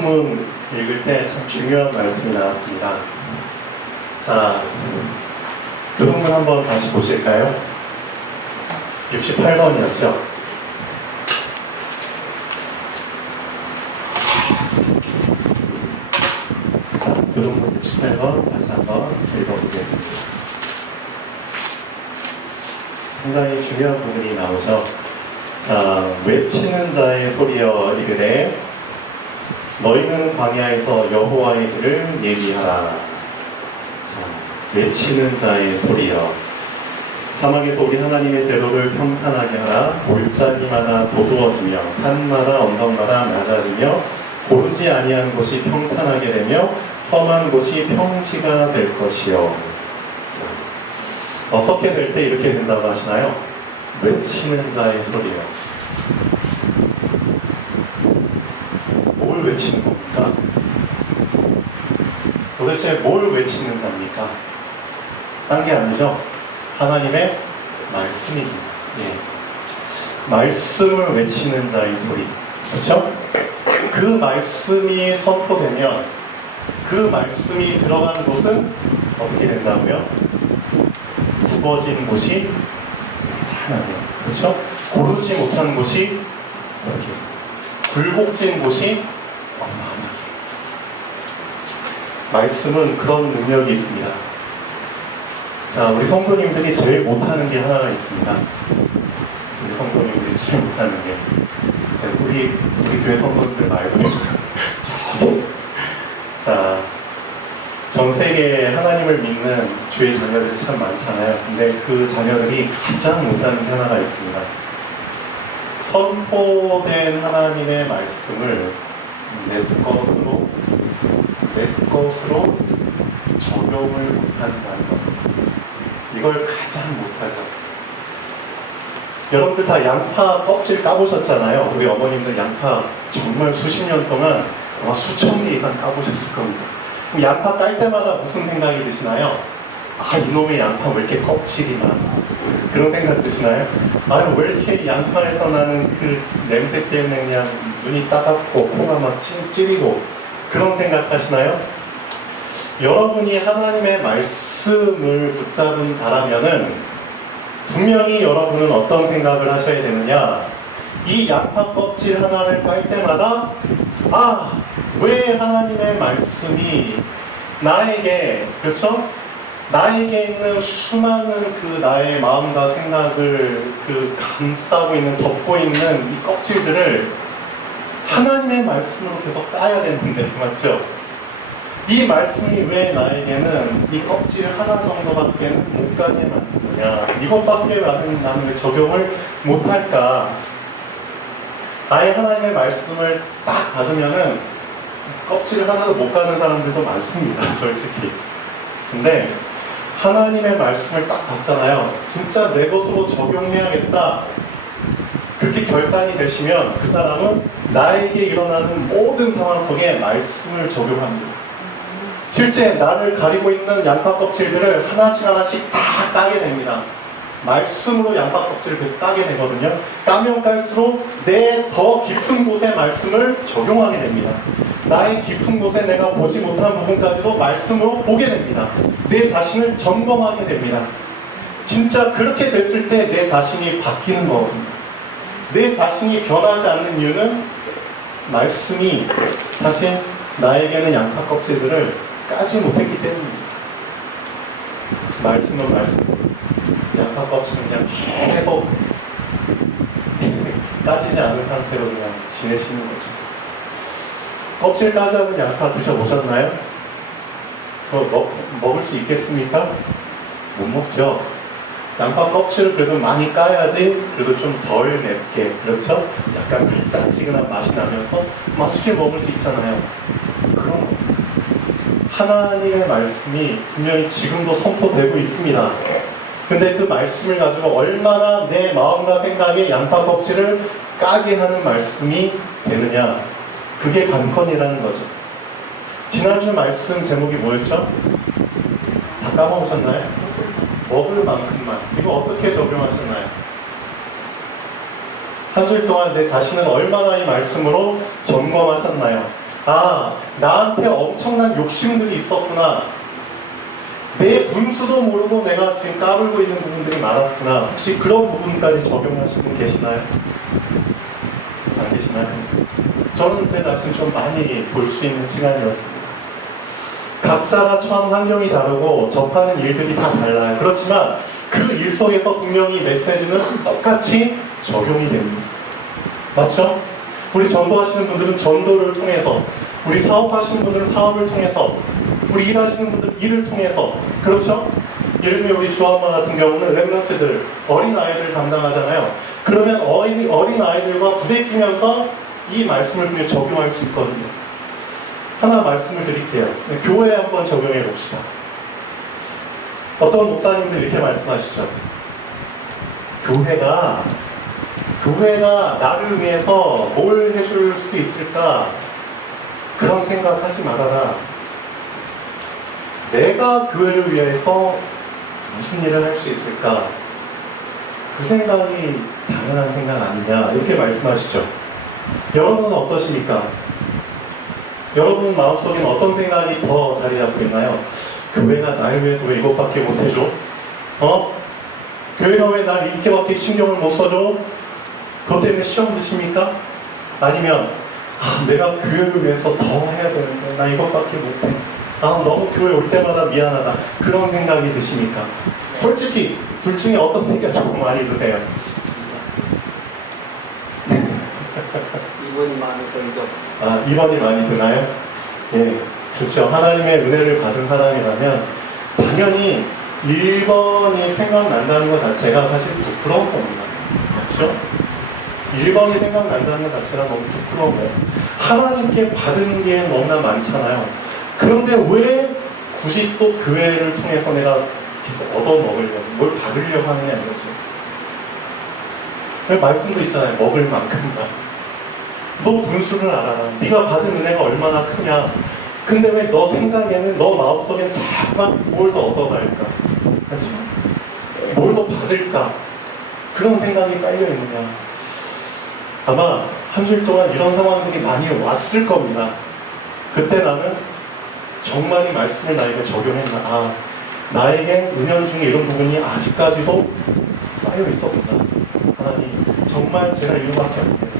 본문 읽을 때 참 중요한 말씀이 나왔습니다. 자, 그 본문 한번 다시 보실까요? 68번이었죠? 자, 그 본문 68번 다시 한번 읽어보겠습니다. 상당히 중요한 부분이 나오죠. 자, 외치는 자의 소리여 이르되 너희는 광야에서 여호와의 일을 예비하라. 자, 외치는 자의 소리여. 사막에서 우리 하나님의 대로를 평탄하게 하라. 골짜기마다 도두어지며 산마다 언덕마다 낮아지며 고르지 아니한 곳이 평탄하게 되며 험한 곳이 평지가 될 것이요. 자, 어떻게 될 때 이렇게 된다고 하시나요? 외치는 자의 소리요. 뭘 외치는 겁니까? 도대체 뭘 외치는 자입니까? 딴 게 아니죠? 하나님의 말씀입니다. 예. 말씀을 외치는 자의 소리. 그렇죠? 그 말씀이 선포되면 그 말씀이 들어가는 곳은 어떻게 된다고요? 굽어진 곳이 하나요. 그렇죠? 고르지 못한 곳이 이렇게 굴곡진 곳이 어마어마하게. 말씀은 그런 능력이 있습니다. 자, 우리 성도님들이 제일 못하는 게 하나가 있습니다. 우리 성도님들이 제일 못하는 게, 우리 교회 성도님들 말고요. 자, 전 세계에 하나님을 믿는 주의 자녀들이 참 많잖아요. 근데 그 자녀들이 가장 못하는 게 하나가 있습니다. 선포된 하나님의 말씀을 내 것으로 적용을 못한다는 겁니다. 이걸 가장 못하죠. 여러분들 다 양파 껍질 까보셨잖아요. 우리 어머님들 양파 정말 수십 년 동안 아마 수천 개 이상 까보셨을 겁니다. 그럼 양파 깔 때마다 무슨 생각이 드시나요? 아, 이놈의 양파 왜 이렇게 껍질이 많아? 그런 생각 드시나요? 아니, 왜 이렇게 양파에서 나는 그 냄새 때문에 그냥 눈이 따갑고 코가 막 찌리고 그런 생각 하시나요? 여러분이 하나님의 말씀을 붙잡은 자라면은 분명히 여러분은 어떤 생각을 하셔야 되느냐? 이 양파 껍질 하나를 깔 때마다 아, 왜 하나님의 말씀이 나에게, 그렇죠? 나에게 있는 수많은 그 나의 마음과 생각을 감싸고 있는, 덮고 있는 이 껍질들을 하나님의 말씀으로 계속 까야 되는데, 맞죠? 이 말씀이 왜 나에게는 이 껍질 하나 정도밖에 못 가게 만드느냐? 이것밖에 나는 왜 적용을 못할까? 나의 하나님의 말씀을 딱 받으면은 껍질을 하나도 못 가는 사람들도 많습니다, 솔직히. 근데 하나님의 말씀을 딱 받잖아요. 진짜 내 것으로 적용해야겠다. 그렇게 결단이 되시면 그 사람은 나에게 일어나는 모든 상황 속에 말씀을 적용합니다. 실제 나를 가리고 있는 양파 껍질들을 하나씩 다 까게 됩니다. 말씀으로 양파 껍질을 계속 까게 되거든요. 까면 깔수록 내 더 깊은 곳에 말씀을 적용하게 됩니다. 나의 깊은 곳에 내가 보지 못한 부분까지도 말씀으로 보게 됩니다. 내 자신을 점검하게 됩니다. 진짜 그렇게 됐을 때 내 자신이 바뀌는 거거든요. 내 자신이 변하지 않는 이유는 말씀이 사실 나에게는 양파 껍질들을 까지 못했기 때문입니다. 말씀은 말씀. 양파 껍질은 그냥 계속 까지지 않은 상태로 그냥 지내시는 거죠. 껍질 까자는 양파 드셔보셨나요? 그거 먹을 수 있겠습니까? 못 먹죠. 양파 껍질을 그래도 많이 까야지 그래도 좀 덜 맵게, 그렇죠? 약간 달짝지근한 맛이 나면서 맛있게 먹을 수 있잖아요. 그럼 하나님의 말씀이 분명히 지금도 선포되고 있습니다. 근데 그 말씀을 가지고 얼마나 내 마음과 생각에 양파 껍질을 까게 하는 말씀이 되느냐, 그게 관건이라는 거죠. 지난주 말씀 제목이 뭐였죠? 다 까먹으셨나요? 먹을 만큼만. 이거 어떻게 적용하셨나요? 한 주일 동안 내 자신을 얼마나 이 말씀으로 점검하셨나요? 아, 나한테 엄청난 욕심들이 있었구나. 내 분수도 모르고 내가 지금 까불고 있는 부분들이 많았구나. 혹시 그런 부분까지 적용하시는 분 계시나요? 안 계시나요? 저는 제 자신 좀 많이 볼 수 있는 시간이었습니다. 각자가 처한 환경이 다르고 접하는 일들이 다 달라요. 그렇지만 그 일 속에서 분명히 메시지는 똑같이 적용이 됩니다. 맞죠? 우리 전도하시는 분들은 전도를 통해서, 우리 사업하시는 분들은 사업을 통해서, 우리 일하시는 분들은 일을 통해서, 그렇죠? 예를 들면 우리 주한마 같은 경우는 랩런트들, 어린아이들 담당하잖아요. 그러면 어린아이들과 부대끼면서 이 말씀을 그냥 적용할 수 있거든요. 하나 말씀을 드릴게요. 교회에 한번 적용해 봅시다. 어떤 목사님들 이렇게 말씀하시죠. 교회가 나를 위해서 뭘 해줄 수 있을까? 그런 생각하지 말아라. 내가 교회를 위해서 무슨 일을 할 수 있을까? 그 생각이 당연한 생각 아니냐? 이렇게 말씀하시죠. 여러분은 어떠십니까? 여러분 마음속에는 어떤 생각이 더 자리 잡고 있나요? 교회가 나를 위해서 왜 이것밖에 못해줘? 교회가 왜 날 이렇게밖에 신경을 못 써줘? 그것 때문에 시험 드십니까? 아니면 내가 교회를 위해서 더 해야 되는데 나 이것밖에 못해. 너무 교회 올 때마다 미안하다. 그런 생각이 드십니까? 솔직히 둘 중에 어떤 생각이 조금 많이 드세요? 2번이 많이 들죠. 2번이 많이 드나요? 예, 그렇죠. 하나님의 은혜를 받은 사람이라면 당연히 1번이 생각난다는 것 자체가 사실 부끄러운 겁니다. 그렇죠? 1번이 생각난다는 것 자체가 너무 부끄러운 거예요. 하나님께 받은 게 너무나 많잖아요. 그런데 왜 굳이 또 교회를 통해서 내가 계속 얻어먹으려고, 뭘 받으려고 하느냐 이거죠. 말씀도 있잖아요. 먹을 만큼만. 너 분수를 알아라. 네가 받은 은혜가 얼마나 크냐. 근데 왜 너 생각에는, 너 마음속에는 자꾸만 뭘 더 얻어갈까? 그렇죠? 뭘 더 받을까? 그런 생각이 깔려있느냐. 아마 한 주일 동안 이런 상황들이 많이 왔을 겁니다. 그때 나는 정말 이 말씀을 나에게 적용했나. 나에게 은연중에 이런 부분이 아직까지도 쌓여 있었구나. 하나님, 정말 제가 이거밖에 안 돼요.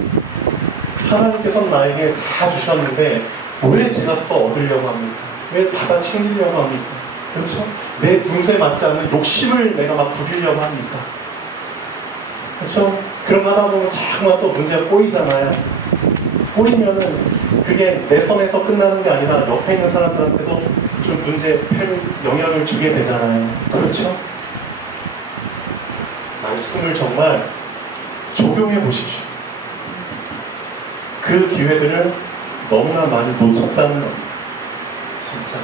하나님께서는 나에게 다 주셨는데 왜 제가 또 얻으려고 합니까? 왜 받아 챙기려고 합니까? 그렇죠? 내 분수에 맞지 않는 욕심을 내가 막 부리려고 합니까? 그렇죠? 그런 거 하다 보면 자꾸만 또 문제가 꼬이잖아요. 꼬이면은 그게 내 선에서 끝나는 게 아니라 옆에 있는 사람들한테도 좀 문제에 영향을 주게 되잖아요. 그렇죠? 말씀을 정말 적용해 보십시오. 그 기회들을 너무나 많이 놓쳤다는 겁니다. 진짜.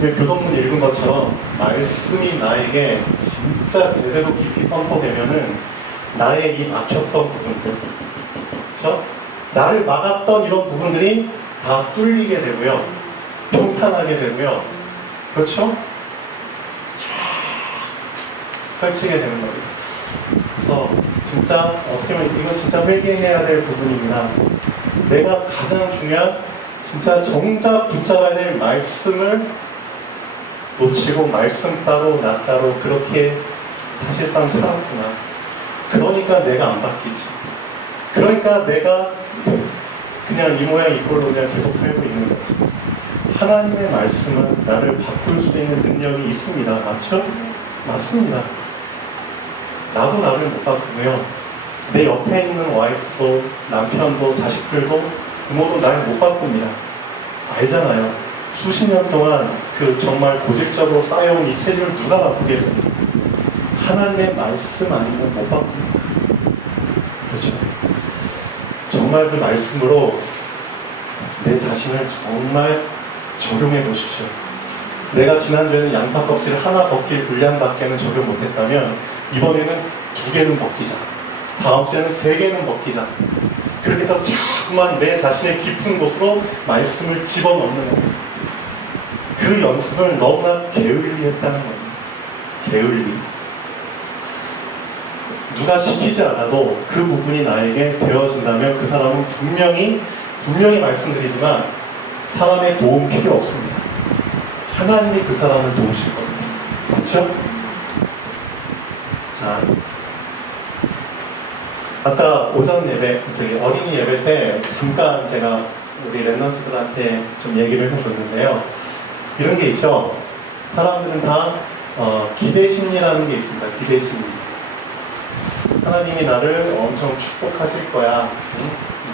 교동문 읽은 것처럼 말씀이 나에게 진짜 제대로 깊이 선포되면은 나의 이 막혔던 부분들, 그렇죠? 나를 막았던 이런 부분들이 다 뚫리게 되고요, 평탄하게 되고요, 그렇죠? 펼치게 되는 겁니다. 그래서 진짜 어떻게 보면 이거 진짜 회개해야 될 부분입니다. 내가 가장 중요한 진짜 정작 붙잡아야 될 말씀을 놓치고 말씀 따로 나 따로 그렇게 사실상 살았구나. 그러니까 내가 안 바뀌지. 그러니까 내가 그냥 이 모양 이 꼴로 그냥 계속 살고 있는 거지. 하나님의 말씀은 나를 바꿀 수 있는 능력이 있습니다. 맞죠? 맞습니다. 나도 나를 못 바꾸고요. 내 옆에 있는 와이프도 남편도 자식들도 부모도 나를 못 바꿉니다. 알잖아요. 수십 년 동안 그 정말 고집적으로 쌓여온 이 체질을 누가 바꾸겠습니까? 하나님의 말씀 아니면 못 바꿉니다. 그렇죠? 정말 그 말씀으로 내 자신을 정말 적용해 보십시오. 내가 지난주에는 양파 껍질을 하나 벗길 분량밖에는 적용 못했다면 이번에는 2개는 벗기자. 다음 주에는 3개는 벗기자. 그렇게 해서 자꾸만 내 자신의 깊은 곳으로 말씀을 집어넣는 겁니다. 그 연습을 너무나 게을리 했다는 겁니다. 게을리. 누가 시키지 않아도 그 부분이 나에게 되어진다면 그 사람은 분명히 분명히 말씀드리지만 사람의 도움 필요 없습니다. 하나님이 그 사람을 도우실 겁니다. 맞죠? 자, 아까 오전 예배, 어린이 예배 때 잠깐 제가 우리 랩런트들한테 좀 얘기를 해줬는데요. 이런 게 있죠. 사람들은 다 기대심리라는 게 있습니다. 기대심리. 하나님이 나를 엄청 축복하실 거야.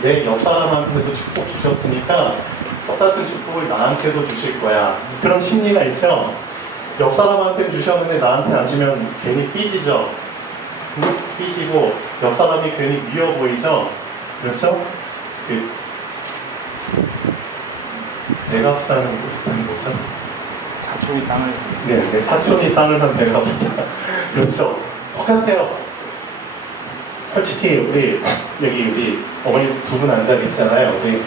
내 옆사람한테도 축복 주셨으니까 똑같은 축복을 나한테도 주실 거야. 그런 심리가 있죠. 옆사람한테 주셨는데 나한테 안 주면 괜히 삐지죠. 삐지고 옆사람이 괜히 미워 보이죠. 그렇죠? 배가 아프다는 거죠. 사촌이 땅을 네, 사촌이 땅을 산 배가 아프다. 그렇죠. 똑같아요. 솔직히 우리 어머니 두 분 앉아 계시잖아요. 우리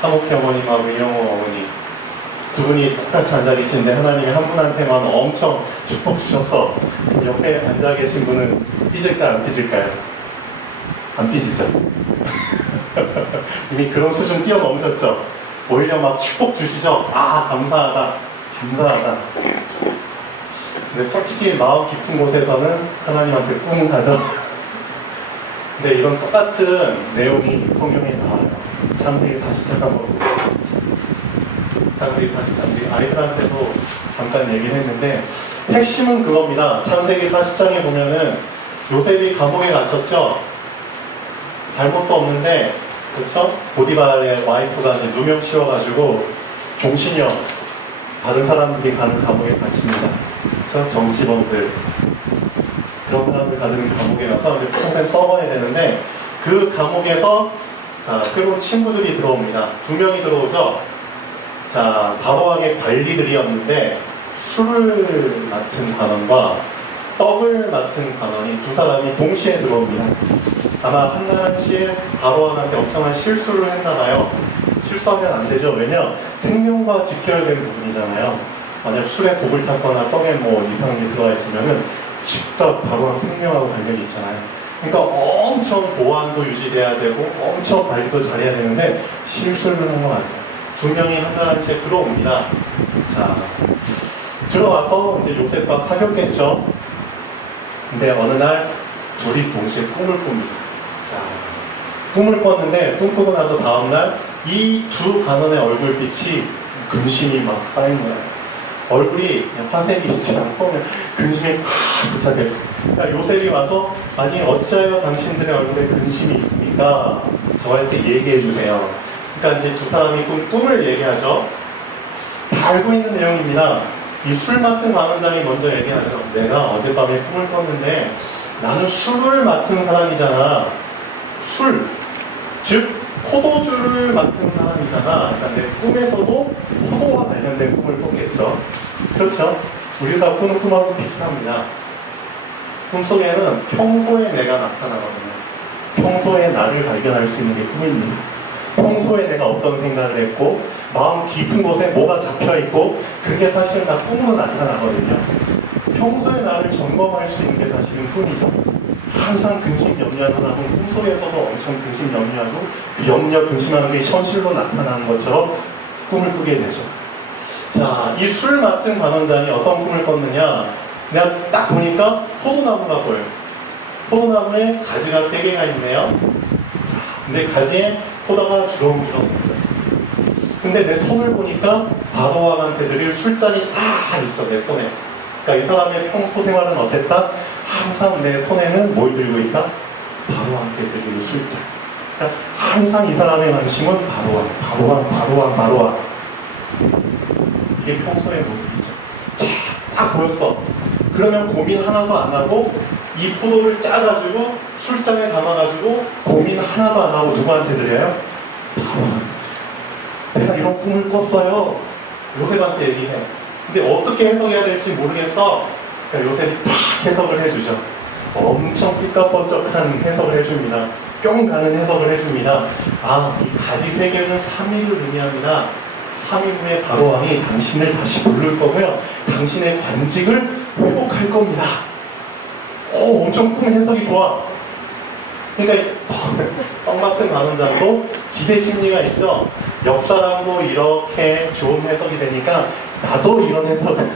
하목희 어머님하고 이영호 어머니 두 분이 똑같이 앉아 계시는데 하나님이 한 분한테만 엄청 축복 주셨어. 옆에 앉아 계신 분은 삐질까요? 안 삐질까요? 안 삐지죠. 이미 그런 수준 뛰어넘으셨죠. 오히려 막 축복 주시죠. 아, 감사하다. 근데 솔직히 마음 깊은 곳에서는 하나님한테 뿡 가죠. 근데 이건 똑같은 내용이 성경에 나와요. 창세기 40장 한번 보겠습니다. 창세기 40장, 우리 아이들한테도 잠깐 얘기를 했는데 핵심은 그겁니다. 창세기 40장에 보면은 요셉이 감옥에 갇혔죠. 잘못도 없는데, 그렇죠? 보디발의 와이프가 이제 누명 씌워가지고 종신형 다른 사람들이 가는 감옥에 갇힙니다. 그렇죠? 정치범들 그런 사람들 가는 감옥에 가서 이제 평생 썩어야 되는데 그 감옥에서 자 새로운 친구들이 들어옵니다. 두 명이 들어오죠. 자 바로왕의 관리들이었는데 술을 맡은 관원과 떡을 맡은 관원이 두 사람이 동시에 들어옵니다. 아마 한나라시에 바로왕한테 엄청난 실수를 했나봐요. 실수하면 안 되죠. 왜냐? 생명과 직결된 부분이잖아요. 만약 술에 독을 탔거나 떡에 뭐 이상한 게 들어가 있으면은 즉각 바로왕 생명하고 관련이 있잖아요. 그러니까 엄청 보안도 유지돼야 되고 엄청 관리도 잘해야 되는데 실수를 하는 건 아니에요. 두 명이 한나라시에 들어옵니다. 자 들어와서 이제 요셉과 사귀었겠죠. 근데 어느 날 둘이 동시에 꿈을 꿉니다. 자, 꿈을 꿨는데 꿈 꾸고 나서 다음날 이 두 간원의 얼굴빛이 근심이 막 쌓인 거예요. 얼굴이 그냥 화색이 있지 않고 근심이 팍 붙여졌어요. 그러니까 요셉이 와서 아니 어찌하여 당신들의 얼굴에 근심이 있습니까? 저한테 얘기해 주세요. 그러니까 이제 두 사람이 꿈을 얘기하죠. 다 알고 있는 내용입니다. 이 술 맡은 관원장이 먼저 얘기하죠. 내가 어젯밤에 꿈을 꿨는데 나는 술을 맡은 사람이잖아. 술, 즉 포도주를 맡은 사람이잖아. 그러니까 내 꿈에서도 포도와 관련된 꿈을 꿨겠죠. 그렇죠? 우리가 꾸는 꿈하고 비슷합니다. 꿈속에는 평소에 내가 나타나거든요. 평소에 나를 발견할 수 있는 게 꿈입니다. 평소에 내가 어떤 생각을 했고 마음 깊은 곳에 뭐가 잡혀있고 그게 사실은 다 꿈으로 나타나거든요. 평소에 나를 점검할 수 있는 게 사실은 꿈이죠. 항상 근심 염려하는 사람은 꿈속에서도 엄청 근심 염려하고 그 염려 근심하는 게 현실로 나타나는 것처럼 꿈을 꾸게 되죠. 자, 이 술 맡은 관원장이 어떤 꿈을 꿨느냐, 내가 딱 보니까 포도나무가 보여요. 포도나무에 가지가 3개가 있네요. 자, 근데 가지에 포도가 주렁주렁 있었어요. 근데 내 손을 보니까 바로왕한테 드릴 술잔이 다 있어, 내 손에. 그러니까 이 사람의 평소 생활은 어땠다? 항상 내 손에는 뭘 들고 있다? 바로왕께 드릴 술잔. 그러니까 항상 이 사람의 관심은 바로왕. 이게 평소의 모습이죠. 자, 딱 보였어. 그러면 고민 하나도 안 하고 이 포도를 짜가지고 술잔에 담아가지고 고민 하나도 안 하고 누구한테 드려요? 바로왕. 내가 이런 꿈을 꿨어요. 요셉한테 얘기해. 근데 어떻게 해석해야 될지 모르겠어. 그러니까 요셉이 딱 해석을 해주죠. 엄청 삐까뻔쩍한 해석을 해줍니다. 뿅 가는 해석을 해줍니다. 아, 이 가지 3개는 3일을 의미합니다. 3일 후에 바로왕이 당신을 다시 부를 거고요. 당신의 관직을 회복할 겁니다. 엄청 꿈 해석이 좋아. 그러니까 떡 맡은 관원장도 기대 심리가 있죠. 옆 사람도 이렇게 좋은 해석이 되니까 나도 이런 해석을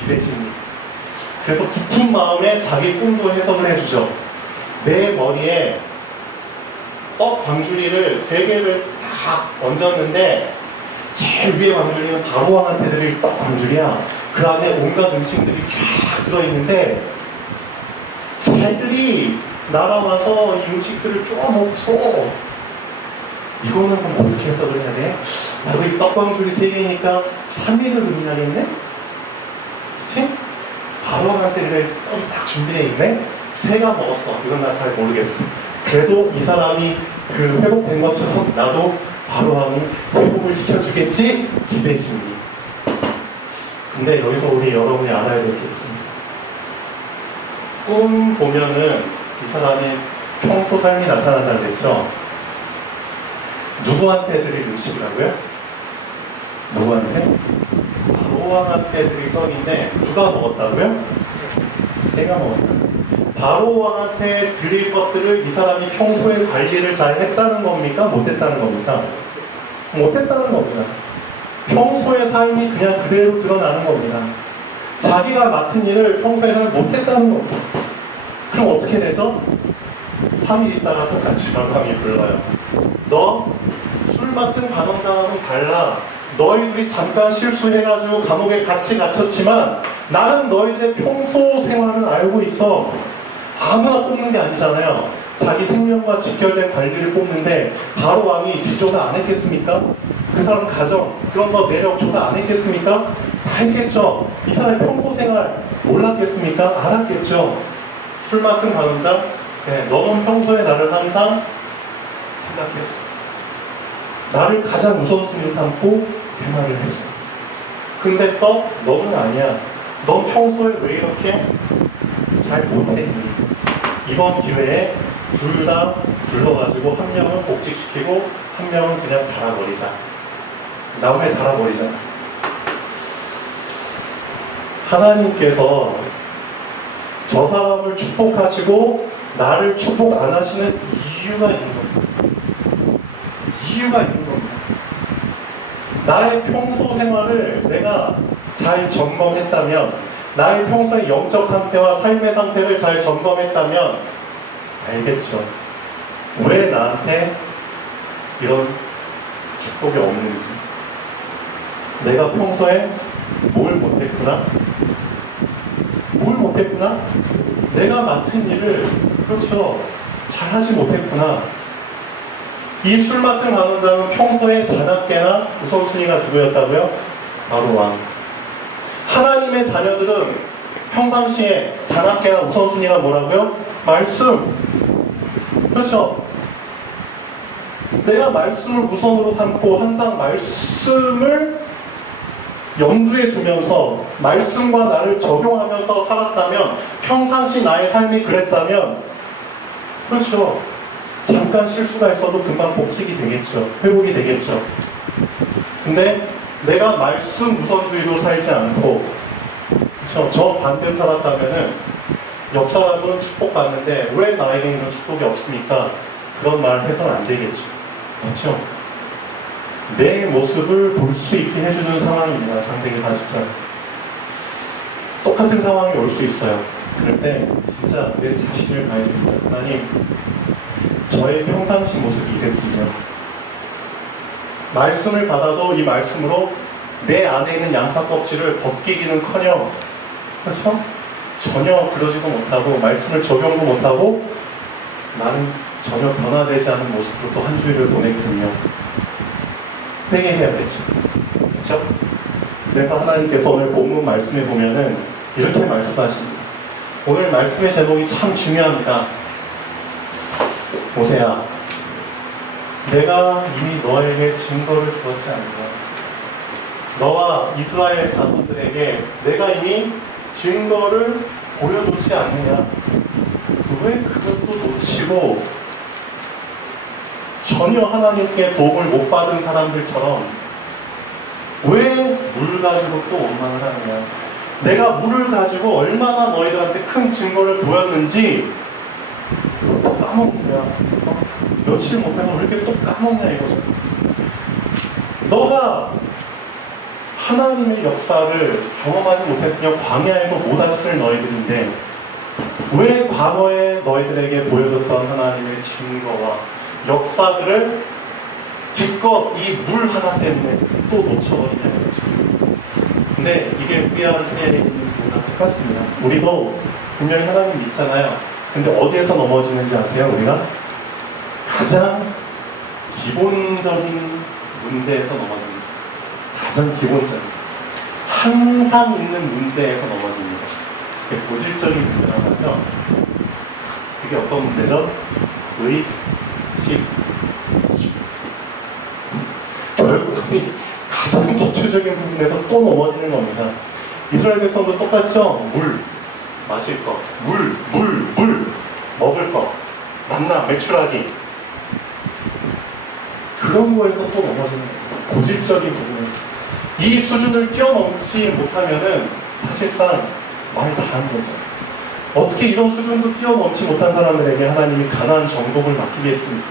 기대 심리. 그래서 기팅 마음에 자기 꿈도 해석을 해주죠. 내 머리에 떡 광주리를 3개를 딱 얹었는데 제일 위에 광주리는 바로 왕한테 드릴 떡 광주리야. 그 안에 온갖 음식들이 쫙 들어있는데 새들이 날아와서 이 음식들을 쪼아먹었어. 이거는 그럼 어떻게 해석을 해야 돼? 나도 이 떡광주리 3개니까 3일을 의미하겠네? 그치? 바로 왕한테 드릴 떡이 딱 준비되어 있네? 새가 먹었어. 이건 나 잘 모르겠어. 그래도 이 사람이 그 회복된 것처럼 나도 바로 왕이 회복을 시켜주겠지? 기대심이. 근데 여기서 우리 여러분이 알아야 될 게 있습니다. 꿈 보면은 이 사람의 평소 삶이 나타난다고 그랬죠? 누구한테 드릴 음식이라고요? 누구한테? 바로 왕한테 드릴 떡인데 누가 먹었다고요? 새가 먹었다. 바로 왕한테 드릴 것들을 이 사람이 평소에 관리를 잘 했다는 겁니까? 못했다는 겁니까? 못했다는 겁니다. 평소의 삶이 그냥 그대로 드러나는 겁니다. 자기가 맡은 일을 평소에 잘 못했다는 겁니다. 그럼 어떻게 되죠? 3일 있다가 똑같이 마감이 불러요. 너 술 맡은 관원장하고는 달라. 너희들이 잠깐 실수해가지고 감옥에 같이 갇혔지만 나는 너희들의 평소 생활을 알고 있어. 아무나 뽑는 게 아니잖아요. 자기 생명과 직결된 관리를 뽑는데 바로 왕이 뒷조사 안 했겠습니까? 그 사람 가정, 그런 거 내력 조사 안 했겠습니까? 다 했겠죠. 이 사람의 평소 생활 몰랐겠습니까? 알았겠죠. 술 맡은 관원장, 네, 너는 평소에 나를 항상 생각했어. 나를 가장 우선순위로 삼고 생활을 했어. 근데 또 너는 아니야. 넌 평소에 왜 이렇게 잘 못했니? 이번 기회에 둘 다 불러가지고 한 명은 복직시키고 한 명은 그냥 달아버리자. 나무에 달아버리자. 하나님께서 저 사람을 축복하시고 나를 축복 안 하시는 이유가 있는 겁니다. 이유가 있는 겁니다. 나의 평소 생활을 내가 잘 점검했다면, 나의 평소의 영적 상태와 삶의 상태를 잘 점검했다면 알겠죠. 왜 나한테 이런 축복이 없는지. 내가 평소에 뭘 못했구나? 뭘 못했구나? 내가 맡은 일을 그렇죠. 잘하지 못했구나. 이 술 맡은 관원장은 평소에 자나깨나 우선순위가 누구였다고요? 바로 왕. 하나님의 자녀들은 평상시에 자나깨나 우선순위가 뭐라고요? 말씀. 그렇죠. 내가 말씀을 우선으로 삼고 항상 말씀을 염두에 두면서 말씀과 나를 적용하면서 살았다면, 평상시 나의 삶이 그랬다면, 그렇죠. 잠깐 실수가 있어도 금방 복직이 되겠죠. 회복이 되겠죠. 근데 내가 말씀 우선주의로 살지 않고, 그렇죠. 저 반대로 살았다면은 옆 사람은 축복받는데 왜 나에게 이런 축복이 없습니까? 그런 말 해서는 안 되겠죠. 그렇죠. 내 모습을 볼 수 있게 해주는 상황입니다. 장대기 40장. 똑같은 상황이 올 수 있어요. 그럴 때 진짜 내 자신을 봐야 됩니다. 하나님, 저의 평상시 모습이 이랬군요. 말씀을 받아도 이 말씀으로 내 안에 있는 양파 껍질을 벗기기는커녕, 그렇죠? 전혀 그러지도 못하고 말씀을 적용도 못하고 나는 전혀 변화되지 않은 모습으로 또 한 주일을 보냈군요. 회개해야겠죠. 그렇죠? 그래서 하나님께서 오늘 본문 말씀에 보면은 이렇게 말씀하십니다. 오늘 말씀의 제목이 참 중요합니다. 모세야, 내가 이미 너에게 증거를 주었지 않느냐. 너와 이스라엘 자손들에게 내가 이미 증거를 보여줬지 않느냐. 왜 그것도 놓치고 전혀 하나님께 도움을 못 받은 사람들처럼 왜 물 가지고 또 원망을 하느냐. 내가 물을 가지고 얼마나 너희들한테 큰 증거를 보였는지 까먹느냐. 며칠 못하면 왜 이렇게 또 까먹냐 이거죠. 너가 하나님의 역사를 경험하지 못했으면 광야에도 못 왔을 너희들인데 왜 과거에 너희들에게 보여줬던 하나님의 증거와 역사들을 기껏 이 물 하나 때문에 또 놓쳐버리냐는 거죠. 근데 이게 우리가 해야 되는 부분과 똑같습니다. 우리도 분명히 하나님 믿잖아요. 근데 어디에서 넘어지는지 아세요? 우리가 가장 기본적인 문제에서 넘어집니다. 가장 기본적인, 항상 있는 문제에서 넘어집니다. 그게 고질적인 문제라고 하죠. 그게 어떤 문제죠? 의, 식, 주. 결국은 가장 기초적인 부분에서 또 넘어지는 겁니다. 이스라엘 백성도 똑같죠? 물, 마실 것, 물, 먹을 것, 만나, 매출하기. 그런 거에서 또 넘어지는 거예요. 고질적인 부분에서. 이 수준을 뛰어넘지 못하면은 사실상 말 다 한 거죠. 어떻게 이런 수준도 뛰어넘지 못한 사람들에게 하나님이 가나안 정복을 맡기겠습니까?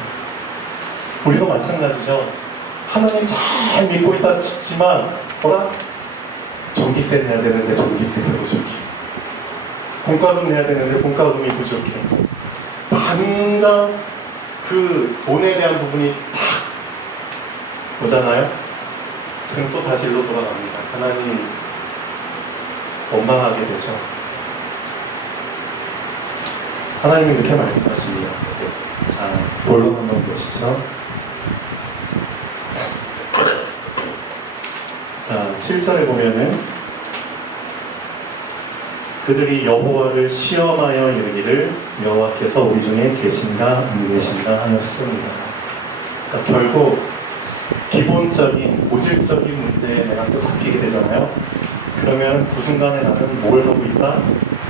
우리도 마찬가지죠. 하나님 잘 믿고 있다 싶지만 뭐라? 전기세 내야 되는데 전기세가 부족해. 공과금 내야 되는데 공과금이 부족해. 당장 그 돈에 대한 부분이 탁 오잖아요. 그럼 또 다시 일로 돌아갑니다. 하나님 원망하게 되죠. 하나님이 이렇게 말씀하십니다. 자, 본론 한번 보시죠. 자, 7절에 보면은 그들이 여호와를 시험하여 이르기를 여호와께서 우리 중에 계신가 안 계신가 하였습니다. 그러니까 결국 기본적인 고질적인 문제에 내가 또 잡히게 되잖아요. 그러면 그 순간에 나는 뭘 하고 있다?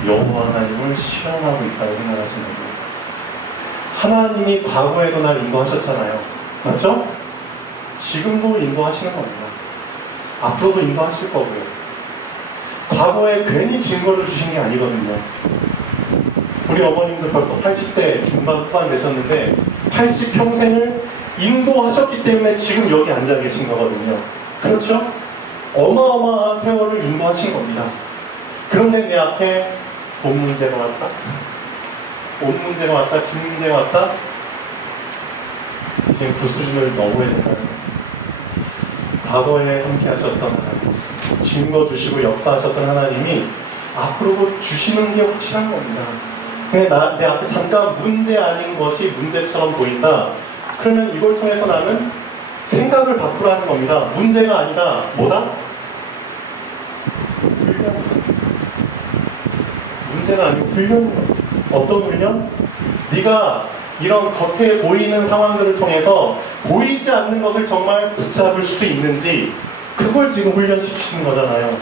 여호와 하나님을 시험하고 있다고 생각하시는 거예요. 하나님이 과거에도 날 인도하셨잖아요. 맞죠? 지금도 인도하시는 겁니다. 앞으로도 인도하실 거고요. 과거에 괜히 증거를 주신 게 아니거든요. 우리 어머님도 벌써 80대 중반 후반 되셨는데 80평생을 인도하셨기 때문에 지금 여기 앉아 계신 거거든요. 그렇죠? 어마어마한 세월을 인도하신 겁니다. 그런데 내 앞에 돈 문제가 왔다, 옷 문제가 왔다, 집 문제가 왔다. 이제 그 수준을 넘어야 된다는 거예요. 과거에 함께 하셨던 하나님, 증거 주시고 역사하셨던 하나님이 앞으로도 주시는 게 확실한 겁니다. 근데 내 앞에 잠깐 문제 아닌 것이 문제처럼 보인다. 그러면 이걸 통해서 나는 생각을 바꾸라는 겁니다. 문제가 아니다. 뭐다? 훈련. 문제가 아니고 훈련이에요. 어떤 훈련? 네가 이런 겉에 보이는 상황들을 통해서 보이지 않는 것을 정말 붙잡을 수 있는지 그걸 지금 훈련시키시는 거잖아요.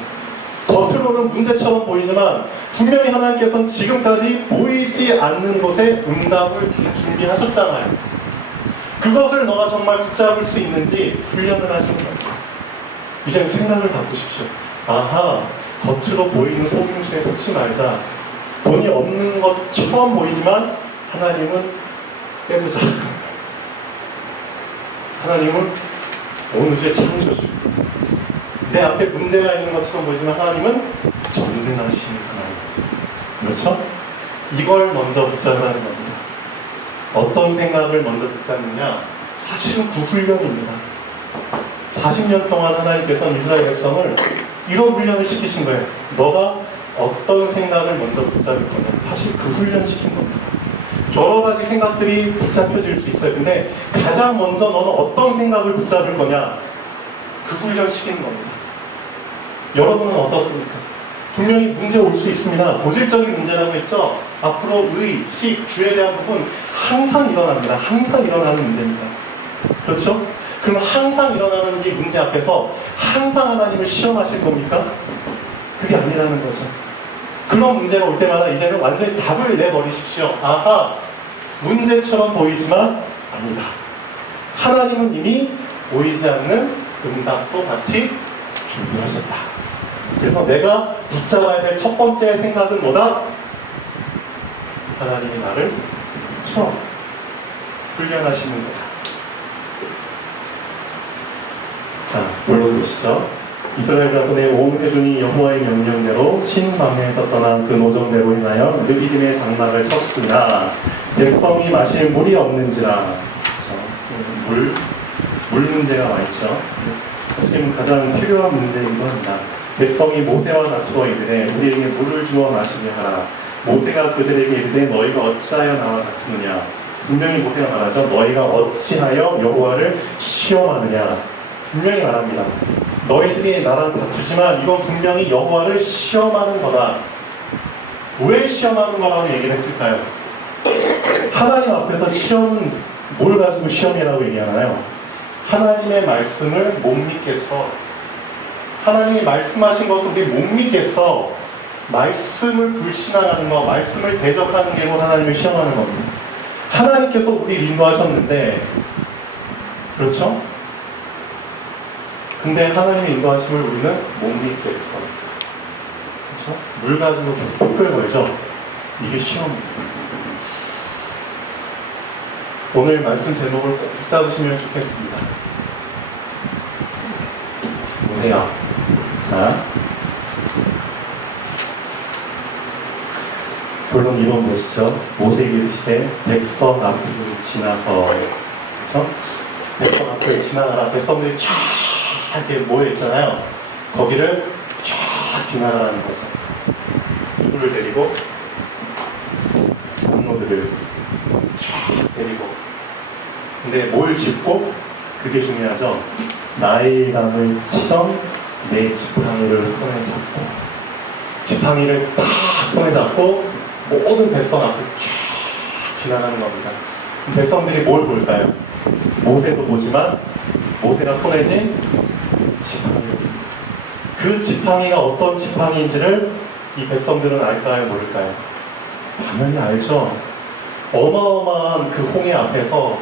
겉으로는 문제처럼 보이지만 분명히 하나님께서는 지금까지 보이지 않는 것에 응답을 준비하셨잖아요. 그것을 너가 정말 붙잡을 수 있는지 훈련을 하시는 거예요. 이제 생각을 바꾸십시오. 아하, 겉으로 보이는 속임수에 속지 말자. 돈이 없는 것처럼 보이지만 하나님은 깨부자. 하나님은 오늘의 창조주. 내 앞에 문제가 있는 것처럼 보이지만 하나님은 전능하신 하나님. 그렇죠? 이걸 먼저 붙잡으라는 겁니다. 어떤 생각을 먼저 붙잡느냐? 사실은 그 훈련입니다. 40년 동안 하나님께서는 이스라엘 백성을 이런 훈련을 시키신 거예요. 너가 어떤 생각을 먼저 붙잡을 거냐? 사실 그 훈련 시킨 겁니다. 여러 가지 생각들이 붙잡혀질 수 있어요. 근데 가장 먼저 너는 어떤 생각을 붙잡을 거냐? 그 훈련 시키는 겁니다. 여러분은 어떻습니까? 분명히 문제 올 수 있습니다. 고질적인 문제라고 했죠? 앞으로 의, 식, 주에 대한 부분 항상 일어납니다. 항상 일어나는 문제입니다. 그렇죠? 그럼 항상 일어나는 이 문제 앞에서 항상 하나님을 시험하실 겁니까? 그게 아니라는 거죠. 그런 문제가 올 때마다 이제는 완전히 답을 내버리십시오. 아하, 문제처럼 보이지만 아니다. 하나님은 이미 보이지 않는 응답도 같이 준비하셨다. 그래서 내가 붙잡아야 될 첫 번째 생각은 뭐다? 하나님이 나를 처음 훈련하시는 거다. 자, 본론 보시죠. 이스라엘 자손의 온 회중이 여호와의 명령대로 신광야에서 떠난 그 노정대로 인하여 느비딤의 장막을 쳤으나 백성이 마실 물이 없는지라. 자, 물 문제가 와 있죠. 어떻게 보면 가장 필요한 문제이기도 합니다. 백성이 모세와 다투어 이르되 우리에게 물을 주어 마시게 하라. 모세가 그들에게 이르되 너희가 어찌하여 나와 다투느냐. 분명히 모세가 말하죠. 너희가 어찌하여 여호와를 시험하느냐. 분명히 말합니다. 너희들이 나랑 다투지만 이건 분명히 여호와를 시험하는 거다. 왜 시험하는 거라고 얘기를 했을까요? 하나님 앞에서 시험은 뭘 가지고 시험이라고 얘기하나요? 하나님의 말씀을 못 믿겠어. 하나님이 말씀하신 것을 우리 못 믿겠어. 말씀을 불신앙하는 거, 말씀을 대적하는 게 곧 하나님을 시험하는 겁니다. 하나님께서 우리 인도하셨는데, 그렇죠? 근데 하나님의 인도하심을 우리는 못 믿겠어. 그렇죠? 물 가지고 계속 끄끌거리죠? 이게 시험입니다. 오늘 말씀 제목을 꼭 붙잡으시면 좋겠습니다. 보세요. 자, 본론 2번 보시죠. 모세에게 이르시되 백성 앞을 지나서, 그렇죠? 백성 앞을 지나가라. 백성들이 쫙 이렇게 모여있잖아요. 거기를 쫙 지나가라는 거죠. 누구를 데리고? 장로들을 쫙 데리고. 근데 뭘 짚고? 그게 중요하죠. 나일강을 치던 내 지팡이를 손에 잡고, 지팡이를 딱 손에 잡고 모든 백성 앞을 쫙 지나가는 겁니다. 백성들이 뭘 볼까요? 모세도 보지만 모세가 손에 쥔 지팡이를, 그 지팡이가 어떤 지팡이인지를 이 백성들은 알까요? 모를까요? 당연히 알죠. 어마어마한 그 홍해 앞에서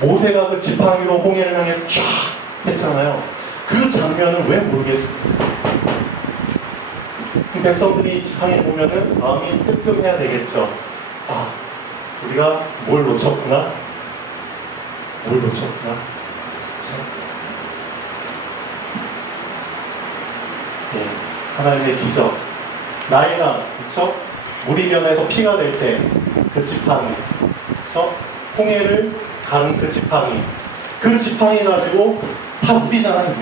모세가 그 지팡이로 홍해를 향해 쫙 했잖아요. 그 장면을 왜 모르겠습니까? 백성들이 지팡이를 보면은 마음이 뜨끔해야 되겠죠. 아, 우리가 뭘 놓쳤구나? 뭘 놓쳤구나? 네, 하나님의 기적. 나일강, 그쵸? 물이 변해서 피가 될 때 그 지팡이, 그쵸? 홍해를 가른 그 지팡이. 그 지팡이 가지고 다 물이잖아요,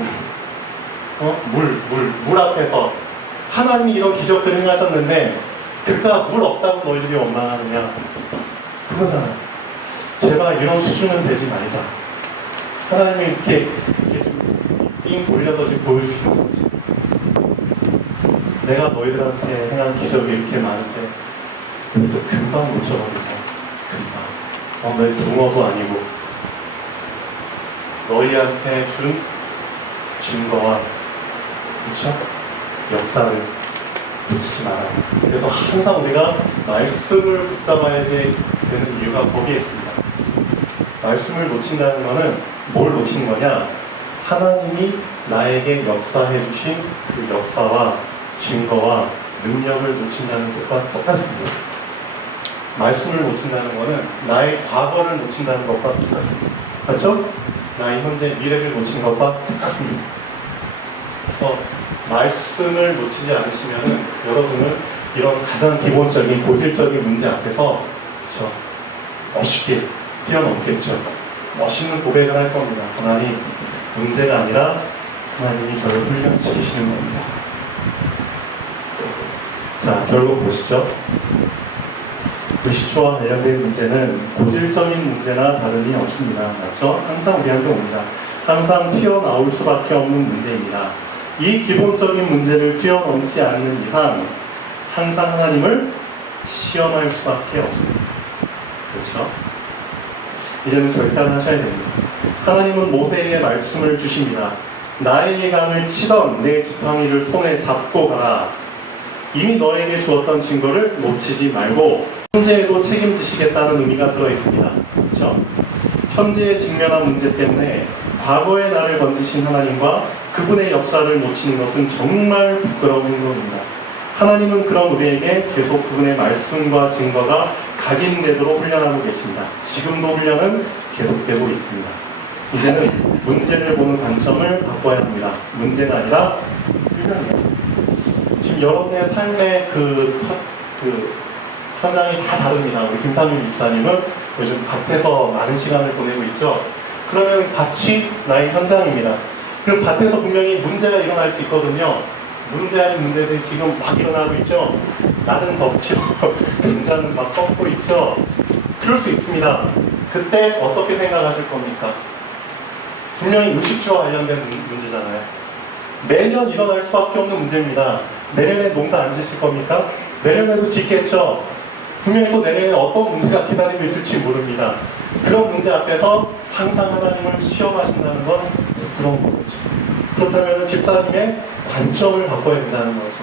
물. 물 앞에서 하나님이 이런 기적들을 행하셨는데 그깟 물 없다고 너희들이 원망하느냐, 그거잖아요. 제발 이런 수준은 되지 말자. 하나님이 이렇게 빙 돌려서 지금 보여주시는 거지. 내가 너희들한테 행한 기적이 이렇게 많은데 또 금방 놓쳐버리고, 금방 너희 붕어도 아니고 너희한테 준 증거와, 그쵸? 역사를 붙이지 마라. 그래서 항상 우리가 말씀을 붙잡아야지 되는 이유가 거기에 있습니다. 말씀을 놓친다는 것은 뭘 놓치는 거냐? 하나님이 나에게 역사해 주신 그 역사와 증거와 능력을 놓친다는 것과 똑같습니다. 말씀을 놓친다는 것은 나의 과거를 놓친다는 것과 똑같습니다. 맞죠? 나의 현재 미래를 놓친 것과 똑같습니다. 그래서 말씀을 놓치지 않으시면은 여러분은 이런 가장 기본적인 고질적인 문제 앞에서, 그렇죠, 멋있게 뛰어넘겠죠. 멋있는 고백을 할 겁니다. 하나님, 문제가 아니라 하나님이 저를 훈련시키시는 겁니다. 자, 결국 보시죠. 90초와 관련된 문제는 고질적인 문제나 다름이 없습니다. 맞죠? 항상 우리한테 옵니다. 항상 튀어나올 수밖에 없는 문제입니다. 이 기본적인 문제를 뛰어넘지 않는 이상 항상 하나님을 시험할 수밖에 없습니다. 그렇죠? 이제는 결단하셔야 됩니다. 하나님은 모세에게 말씀을 주십니다. 나일의 강을 치던 내 지팡이를 손에 잡고 가라. 이미 너에게 주었던 증거를 놓치지 말고 현재에도 책임지시겠다는 의미가 들어있습니다. 그렇죠? 현재에 직면한 문제 때문에 과거의 나를 건지신 하나님과 그분의 역사를 놓치는 것은 정말 부끄러운 행동입니다. 하나님은 그런 우리에게 계속 그분의 말씀과 증거가 각인되도록 훈련하고 계십니다. 지금도 훈련은 계속되고 있습니다. 이제는 문제를 보는 관점을 바꿔야 합니다. 문제가 아니라 훈련이에요. 지금 여러분의 삶의 그 현장이 다 다릅니다. 우리 김상윤 목사님은 요즘 밭에서 많은 시간을 보내고 있죠. 그러면 밭이 나의 현장입니다. 그럼 밭에서 분명히 문제가 일어날 수 있거든요. 문제 아닌 문제들이 지금 막 일어나고 있죠. 나는 덥죠. 등자는 막 썩고 있죠. 그럴 수 있습니다. 그때 어떻게 생각하실 겁니까? 분명히 음식주와 관련된 문제잖아요. 매년 일어날 수밖에 없는 문제입니다. 내년에 농사 안 지실 겁니까? 내년에도 짓겠죠. 분명히 또 내년에 어떤 문제가 기다리고 있을지 모릅니다. 그런 문제 앞에서 항상 하나님을 시험하신다는 건 부끄러운 거죠. 그렇다면 집사님의 관점을 바꿔야 된다는 거죠.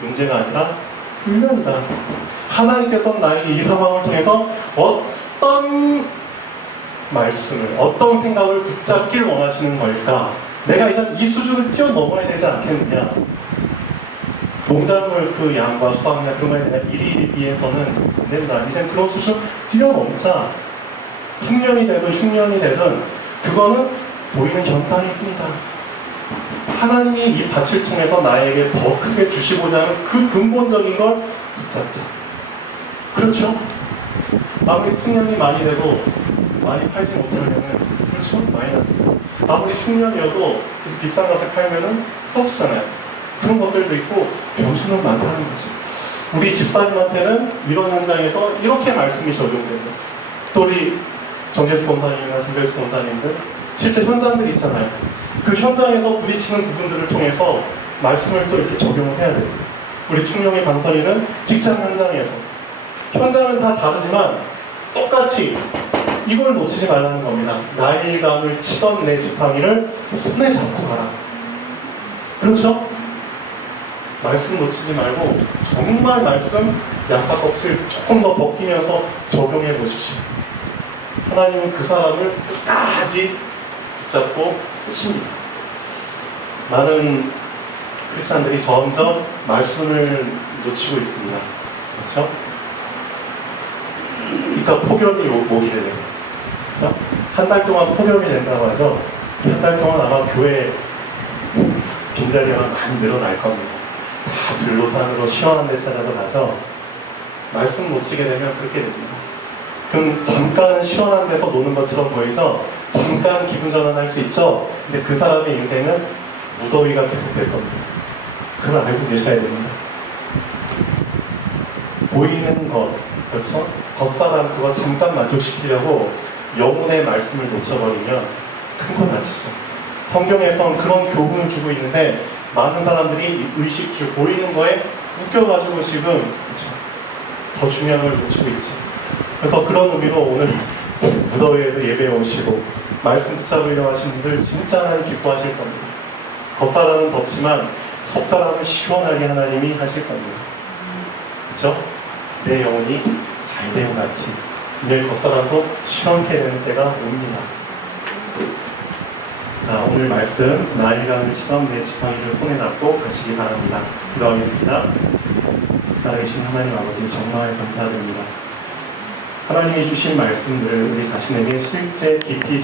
문제가 아니라 훈련이다. 하나님께서는 나에게 이 상황을 통해서 어떤 말씀을, 어떤 생각을 붙잡길 원하시는 걸까? 내가 이제 이 수준을 뛰어넘어야 되지 않겠느냐? 농작물 그 양과 수확량 그런 거에 내가 일희일비해서는 안 된다. 이제 그런 수준 뛰어넘자. 흉년이 되든 흉년이 되든 그거는 보이는 현상일 뿐이다. 하나님이 이 밭을 통해서 나에게 더 크게 주시고자 하는 그 근본적인 걸 붙잡자. 그렇죠? 아무리 풍년이 많이 돼도 많이 팔지 못하려면 그렇죠? 마이너스. 아무리 흉년이어도 비싼 것을 팔면은 플러스잖아요. 그런 것들도 있고 변수는 많다는 거죠. 우리 집사님한테는 이런 현장에서 이렇게 말씀이 적용됩니다. 또 우리 정재수 권사님이나 김별수 권사님들 실제 현장들이 있잖아요. 그 현장에서 부딪히는 부분들을 통해서 말씀을 또 이렇게 적용을 해야 돼요. 우리 충령의 강선이는 직장 현장에서 현장은 다 다르지만 똑같이 이걸 놓치지 말라는 겁니다. 나일강을 치던 내 지팡이를 손에 잡고 가라. 그렇죠? 말씀 놓치지 말고 정말 말씀 양파 껍질 조금 더 벗기면서 적용해 보십시오. 하나님은 그 사람을 끝까지 붙잡고 쓰십니다. 많은 크리스찬들이 점점 말씀을 놓치고 있습니다. 그렇죠? 이따 폭염이 오게 돼요. 그렇죠? 한 달 동안 폭염이 된다고 하죠. 한 달 동안 아마 교회 빈자리가 많이 늘어날 겁니다. 다 들로산으로 시원한 데 찾아서 가서 말씀 놓치게 되면 그렇게 됩니다. 그럼 잠깐 시원한 데서 노는 것처럼 보이죠? 잠깐 기분 전환할 수 있죠? 근데 그 사람의 인생은 무더위가 계속될 겁니다. 그걸 알고 계셔야 됩니다. 보이는 것, 그렇죠? 겉사람 그거 잠깐 만족시키려고 영혼의 말씀을 놓쳐버리면 큰 거 다치죠. 성경에선 그런 교훈을 주고 있는데 많은 사람들이 의식주, 보이는 거에 웃겨가지고 지금 그렇죠? 더 중요한 걸 놓치고 있지. 그래서 그런 의미로 오늘 무더위에도 예배에 오시고 말씀 붙잡으려 하신 분들 진짜 하나님 기뻐하실 겁니다. 겉사람은 덥지만 속사람은 시원하게 하나님이 하실 겁니다. 그렇죠? 내 영혼이 잘 되고 같이 내일 겉사람도 시원케 되는 때가 옵니다. 자, 오늘 말씀 나일강을 치던 내 지팡이를 손에 잡고 가시기 바랍니다. 기도하겠습니다. 살아계신 하나님 아버지 정말 감사드립니다. 하나님이 주신 말씀들을 우리 자신에게 실제 깊이